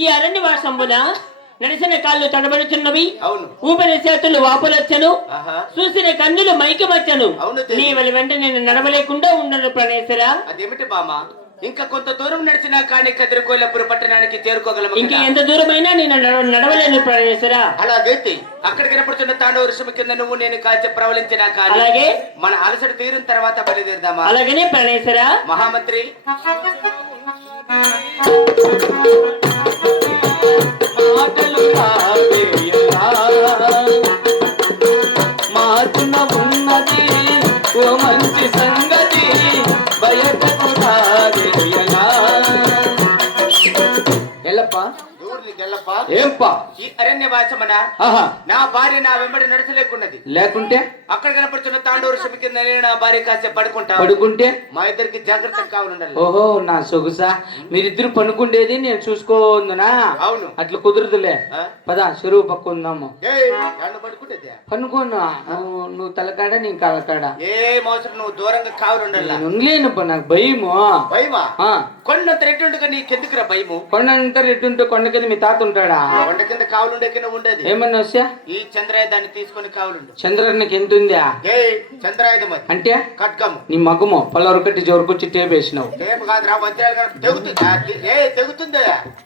ఈ అరణ్యవాసంబున నడిచిన కాళ్ళు తడబడుచున్నవి, అవును. ఊపిరి చేతులు వాపులొచ్చను, ఆహా. చూసిన కన్నులు మైకమచ్చను. అవును. నీ వలి వెంట నేను నడవలేకుండా ఉండను ప్రణేశ్వరా. అదేమిటి బామా, ఇంకా కొంత దూరం నడిచినా కానీ కదిరికోయిలపురం పట్టణానికి చేరుకోగలము. ఇంకా ఎంత దూరమైనా నేను నడవలేను ప్రణేశ్వరా. అలాగైతే అక్కడ కనపడుతున్న తాండవ వృషం కింద నువ్వు నేను కాల్చి ప్రవలించినా కానీ అలాగే మన అలసట తీరిన తర్వాత బయలుదేరదామా? అలాగనే ప్రణేశ్వరా. మహామంత్రి మాటలు మాటున ఉన్నది ఓ మంచి సంగతి బయటకు ఎల్లప్ప ఏంపా ఈ అరణ్యవాసమన నా భార్య నా వెంబడి నడచలేకున్నది. లేకుంటే అక్కడ కనపడుతున్న తాండూరు సభ కింద నా భార్య కాసేపు పడుకుంటే మా ఇద్దరికి జాగ్రత్త కావాలండి. ఓహో నా సొగుసా, మీరిద్దరు పనుకుండేది నేను చూసుకోందునా? అవును. అట్లా కుదురుతులే, పదా చెరువు పక్క ఉందాము. పనుకోను, నువ్వు తలకాడ నేను కాలకాడ. ఏ మోసం నువ్వు దూరంగా కావాలండి. ఉండలేను, నాకు భయము. భయమా? కొండంత రెట్టుండగా నీకెందుకురా భయము? కొండంత రెట్టుంటే కొండ కింద మీ తాత ఉంటాడా? కొండ కింద కావులుండే కింద ఉండేది. ఏమన్నా వచ్చా ఈ చంద్రాయుధాన్ని తీసుకొని కావులుండు. చంద్రానికి ఎంత ఉందా? చంద్రాయుధం అంటే కట్కము. నీ మగము పల్లొరకట్టి జోరుకొచ్చి టేప్ వేసినావు. టేప్ కాదురా, తెగుతుంది.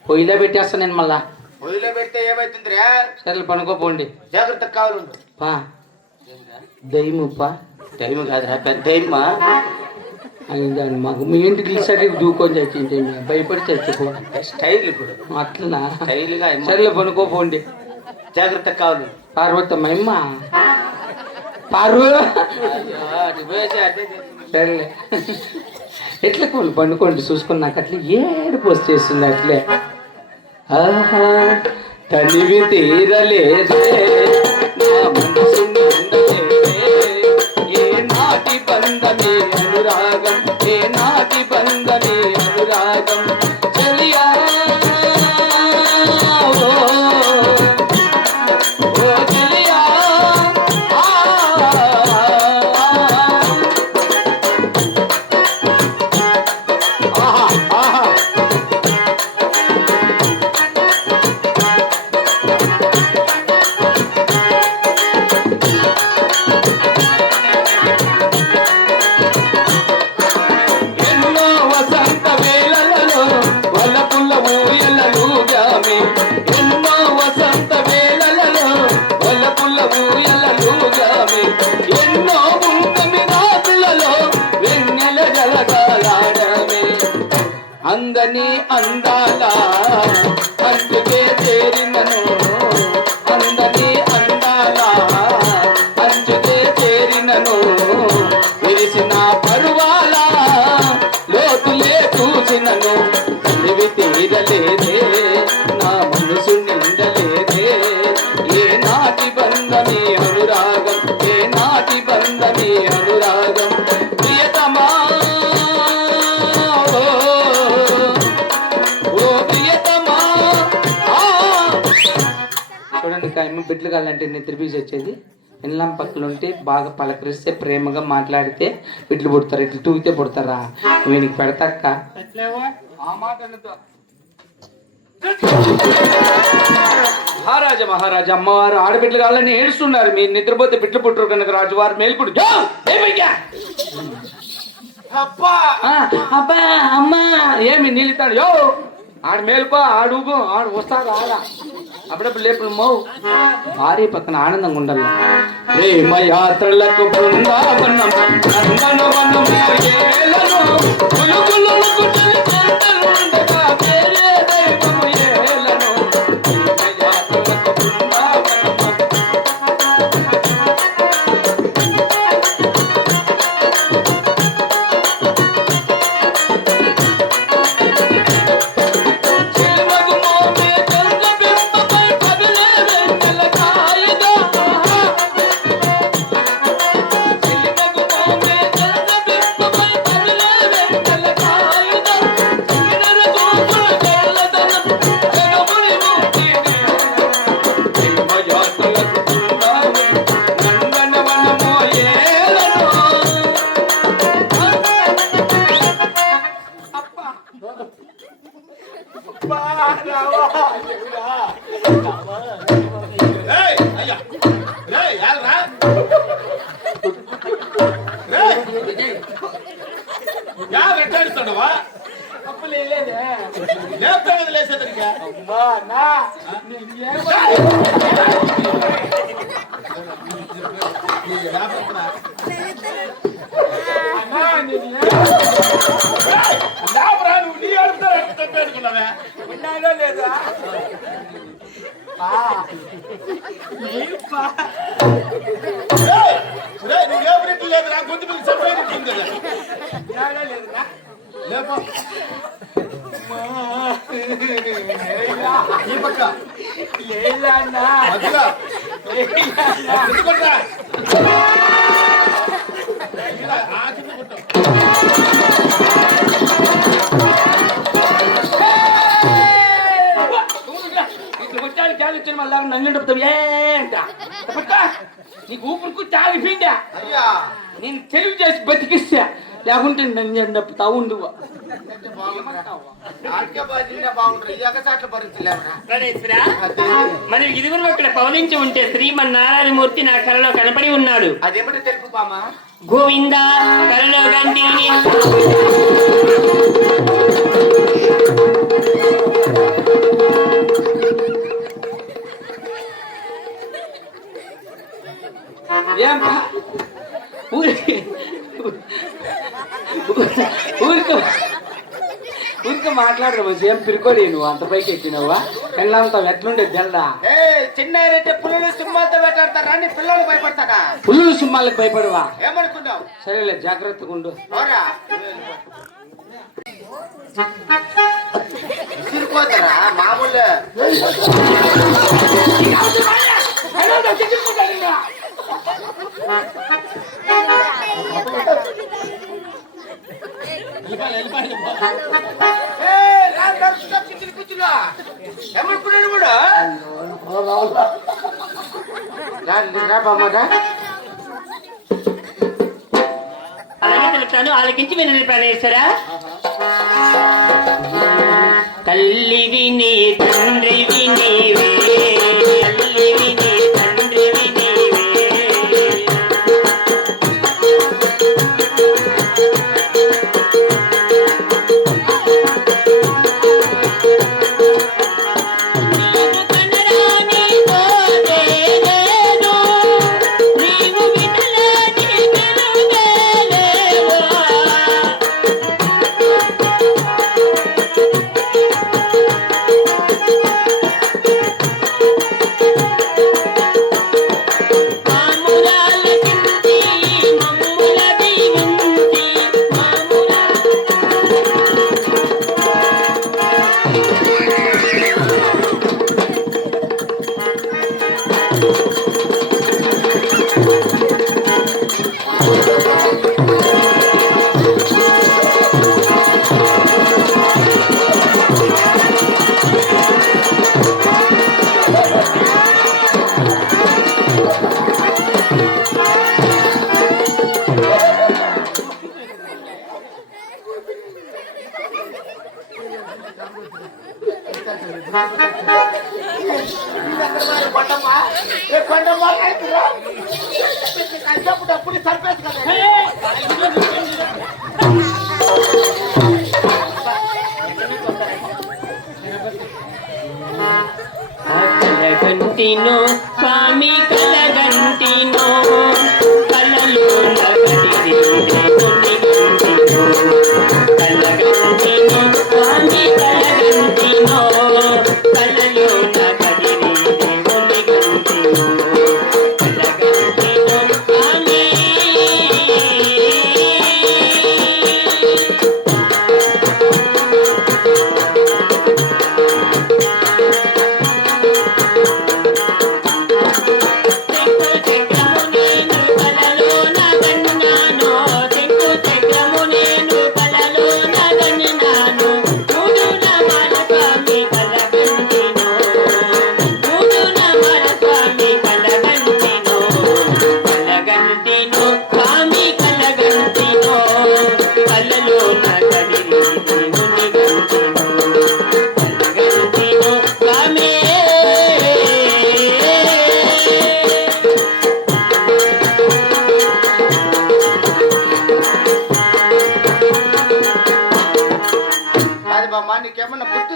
పొయ్యిలో పెట్టేస్తా నేను మళ్ళా. పొయ్యిలో పెడితే ఏమైతుంది రా? సరే పనుకోపోండి, జాగ్రత్త కావాలండు. పా దయ్యముప్పా, దయ్యము కాదురా, పెద్ద దయ్యమా. దాన్ని మాకు మీ ఇంటికి ఈసారి దూకొని చచ్చింది, భయపడి చచ్చిపో. స్టైల్ ఇప్పుడు అట్లా స్టైల్గా. సరేలే పనుకోపోండి, జాగ్రత్త కావాలి. పార్వతమ్మ సరేలే, ఎట్లా కొన్ని పండుకోండి చూసుకున్నాక. అట్లా ఏడుపు వచ్చేస్తుంది అట్లే. ఆహా తనివి తీరలేదే నా మనసు ఏ నాటి బంధమే అనురాగం, ఏ నాటి బంధమే అనురాగం చెలియా. అందని అందాల అందుకే చేరినను, అందని అందాల అందుకే చేరినను, విరిసిన పరువాల లోతులే చూసినను. తనివి తీరలేదే నా మనసు నిండలేదే ఏ నాటి బంధమే అనురాగం, ఏ నాటి బంధమే అనురాగం ప్రియతమా. చూడండి కాయమ్మ బిడ్డలు కావాలంటే నిద్రపీసి వచ్చేది. ఇళ్ళం పక్కలు ఉంటే బాగా పలకరిస్తే ప్రేమగా మాట్లాడితే బిడ్డలు పుడతారు. ఇట్లా తూగితే పుడతారా? వీనికి పెడతాక్క. మహారాజా మహారాజా అమ్మవారు ఆడబిడ్డలు కావాలని ఏడుస్తున్నారు. మీరు నిద్రపోతే బిడ్డలు పుట్టరు కనుక రాజువారు మేల్కుడు. అబ్బా అమ్మా ఏమి నిలుతాడు. యో ఆడు మేలుకో, ఆడుగు, ఆడు వస్తాడు ఆడ. అప్పుడప్పుడు లేపుడు మౌ భార్య పక్కన ఆనందంగా ఉండాలి. ప్రేమ యాత్రలకు బృందావనం ಯಾರು ಎಟ್ಟಾಡಿಸ್ತಾಡವ లేసేదరిక నువ్వు నీ ఆడుతున్నావే ఉన్నాడో లేదా నువ్వు ఏమిటి లేదురా గొంతు మీకు సపరేట్ లేదురా లేపో ఈ పక్క మళ్ళా నంగి చెప్తావు ఏంట నీకు ఊపిరికి తాగిపోయిందా నేను తెలుగు చేసి బతికిస్తా లేకుంటే నంగి నప్పుతావు ఉండు మరి ఇదిగురు అక్కడ పవనించి ఉంటే శ్రీమన్నారాయణమూర్తి నా కలలో కనపడి ఉన్నాడు. అదేమిటో తెలుపు బామా. గోవింద కలలో గంటిని ఊరికే మాట్లాడరు ఏం పిరుకోలే నువ్వు అంత పైకి ఎక్కినవా పెళ్ళంతావు ఎట్లుండేది తెల్దా చిన్న పుల్లలు సింహాలతో పెట్టాడతారా నీ పిల్లలు భయపడతాడా పుల్లులు సింహాలకు భయపడవా ఏమనుకున్నావు సరేలే జాగ్రత్తగా ఉండు తిరిగిపోతారా మామూలు ఏమనుకున్నాడు కూడా అలాగే తెలుపుతాను ఆలకించి విని ప్రాణేశ్వరా. తల్లివి నీ తండ్రివి నీవే తల్లివి నీ తండ్రివి నీవే అప్పుడు సర్పేస్ కదా కలగంటినో స్వామి కలగంటినో కలలో నగటినో కలగంటినో స్వామి కలగంటినో కలలో నగటినో కలగంటినో స్వామి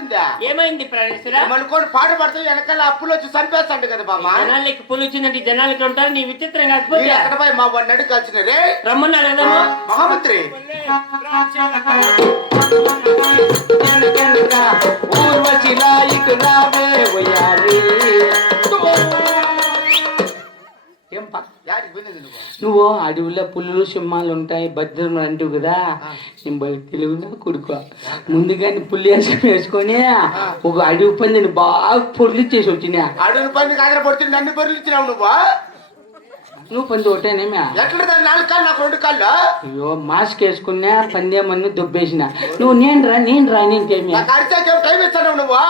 వచ్చిందా? ఏమైంది ప్రాణేశ్వర? మనుకోని పాట పడితే వెనకాల అప్పులు వచ్చి చంపేస్తాడు కదా బామ్మ. జనాలకి పులు వచ్చిందంటే జనాలకి ఉంటారు. నీ విచిత్రం కాకపోతే ఎక్కడ పోయి మా వన్నడు కలిసిన రే రమ్మన్నాడు కదమ్మా మహామంత్రి. ఊర్వశిలా ఇటు రావే వయ్యారి. ఏం పా యాడికి పోయినది నువ్వు? నువ్వు అడవిలో పులులు సింహాలు ఉంటాయి భద్రం అంటావు కదా. నేను బయట తెలుగునా కొడుకో ముందుగానే పుల్లి వేషం వేసుకొని ఒక అడవి పందిని బాగా పొర్లిచ్చేసి వచ్చినా. అడవి పంది కాదర పడుతుంది నన్ను పొరిలిచ్చినావు నువ్వు. నువ్వు పంది ఒకటేనేమే? ఎట్లా దాని 4 కాళ్ళు నాకు 2 కాళ్ళు. అయ్యో మాస్క్ వేసుకున్నా పందేమన్ను దుబ్బేసిన. నువ్వు నేను రా నీకేమి నాకు అరిచాకేం టైం ఇస్తాను నువ్వు.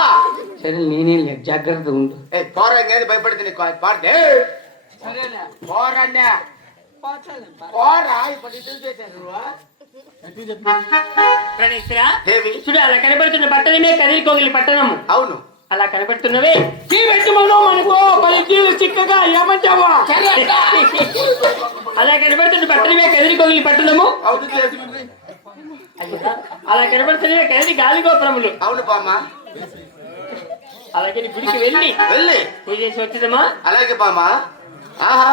సరే నేనే లేదు జాగ్రత్తగా ఉండు. పోరా ఏది భయపడింది నీకు పాడే పోరా పోరా ఇప్పుడు ఇటు చేశాను నువ్వు. ప్రాణేశ్వర దేవి చూడు అలా కనబడుతున్న పట్టణమే కదిరికోగిలి పట్టణము. అవును అలా కనబడుతున్నవే మనకు పలికీలు చిక్కగా ఏమంటావా? అలా కనబడుతున్న పట్టణమే కదిరికోగిలి పట్టణము. అవును దేవి. అలా కనబడుతున్నవే కదిరి గాలిగోపురములు. అవును బామ్మ. అలాగే గుడికి వెళ్ళి పూజ చేసి వచ్చిదమ్మా. అలాగే బామ్మ. ఆహా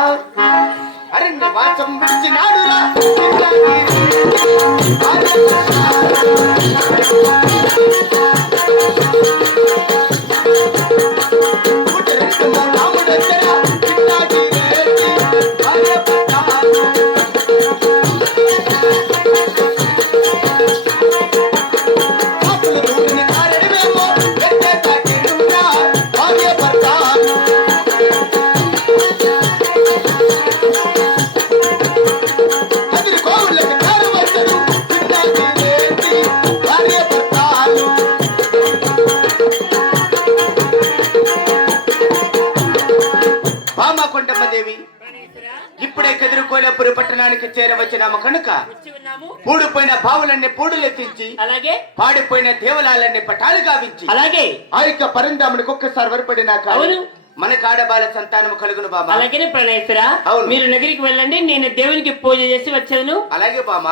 అరే వాసం విడిచినాడురా దేవి ఇప్పుడే కదిరికోలేపురి పట్టణానికి చేరవచ్చినాము కనుక పూడిపోయిన బావులన్నీ పూడులెత్తించి అలాగే పాడిపోయిన దేవాలయాలన్నీ పటాలు గావించి అలాగే ఆ యొక్క పరంధామునికి ఒక్కసారి వరపడినాక మనకు ఆడబాల సంతానము కలుగును బామ. అలాగే ప్రణేశ్వర మీరు నగరికి వెళ్ళండి, నేను దేవునికి పూజ చేసి వచ్చాను. అలాగే బామ.